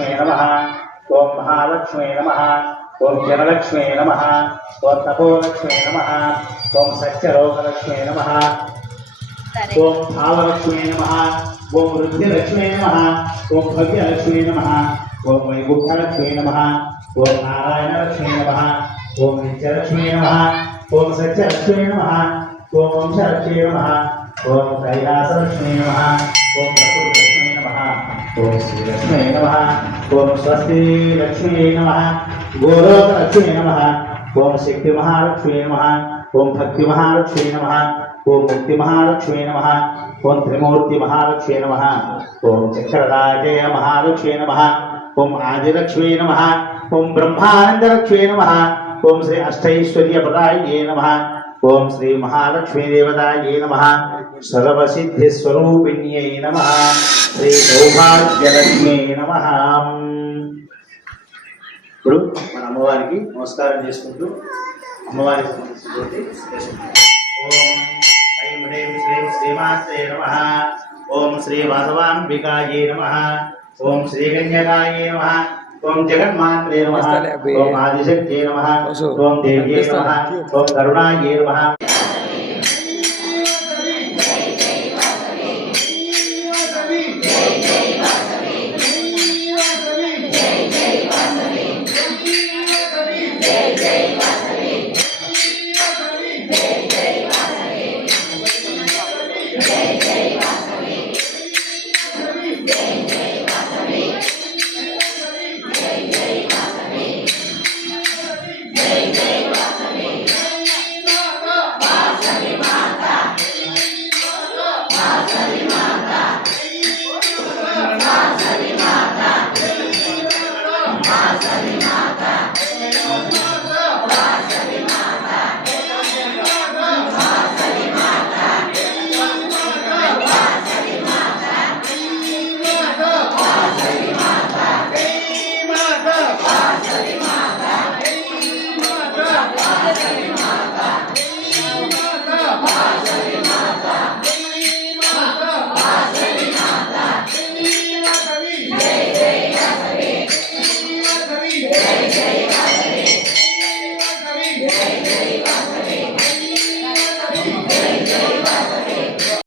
శ్రీలక్ష్మీ నమః ఓం మహాలక్ష్మీ నమః ఓం జనలక్ష్మీ నమః ఓం తపోలక్ష్మీ నమః ఓం సత్యలోకలక్ష్మీ నమః ఓం భావలక్ష్మీ నమః ఓం వృద్ధిలక్ష్మీ నమః ఓం భవ్యలక్ష్మీ నమః ఓం వైకుంఠలక్ష్మీ నమః ఓం నారాయణలక్ష్మీ నమః ఓం నిత్యలక్ష్మీ నమః ఓం సత్యలక్ష్మీ నమః ఓం వంశలక్ష్మీ నమః ఓం కైలాసలక్ష్మీ నమః ఓం ప్రకృతిలక్ష్మీ నమః ఓం శ్రీలక్ష్మీ నమః ఓం స్వస్తి లక్ష్మీ నమః గోలోకలక్ష్మీ నమః ఓం శక్తి మహాలక్ష్మీ నమః ఓం భక్తి మహాలక్ష్మీ నమః ఓం ముక్తి మహాలక్ష్మీ నమః ఓం త్రిమూర్తి మహాలక్ష్మీ నమః ఓం చక్రరాజయ మహాలక్ష్మీ నమః ఓం ఆదిలక్ష్మీ నమః ఓం బ్రహ్మానందలక్ష్మీ నమః ఓం శ్రీ అష్టైశ్వర్యపదాయే నమః ఓం శ్రీ మహాలక్ష్మీ దేవతాయే నమః సర్వసిద్ధిస్వరూపిణ్యై నమః శ్రీ సౌభాగ్యలక్ష్మీ నమః. ఇప్పుడు మన అమ్మవారికి నమస్కారం చేసుకుంటూ అమ్మవారికి ఓం ఐం హ్రీం శ్రీం శ్రీమాత్రే నమః ఓం శ్రీ వాసవాంబికాయే నమః ఓం శ్రీ కన్యకాయే నమః ఓం జగన్మాత్రే నమః ఓం ఆదిశక్త్యై నమః ఓం దేవ్యై నమః ఓం కరుణాయే నమః.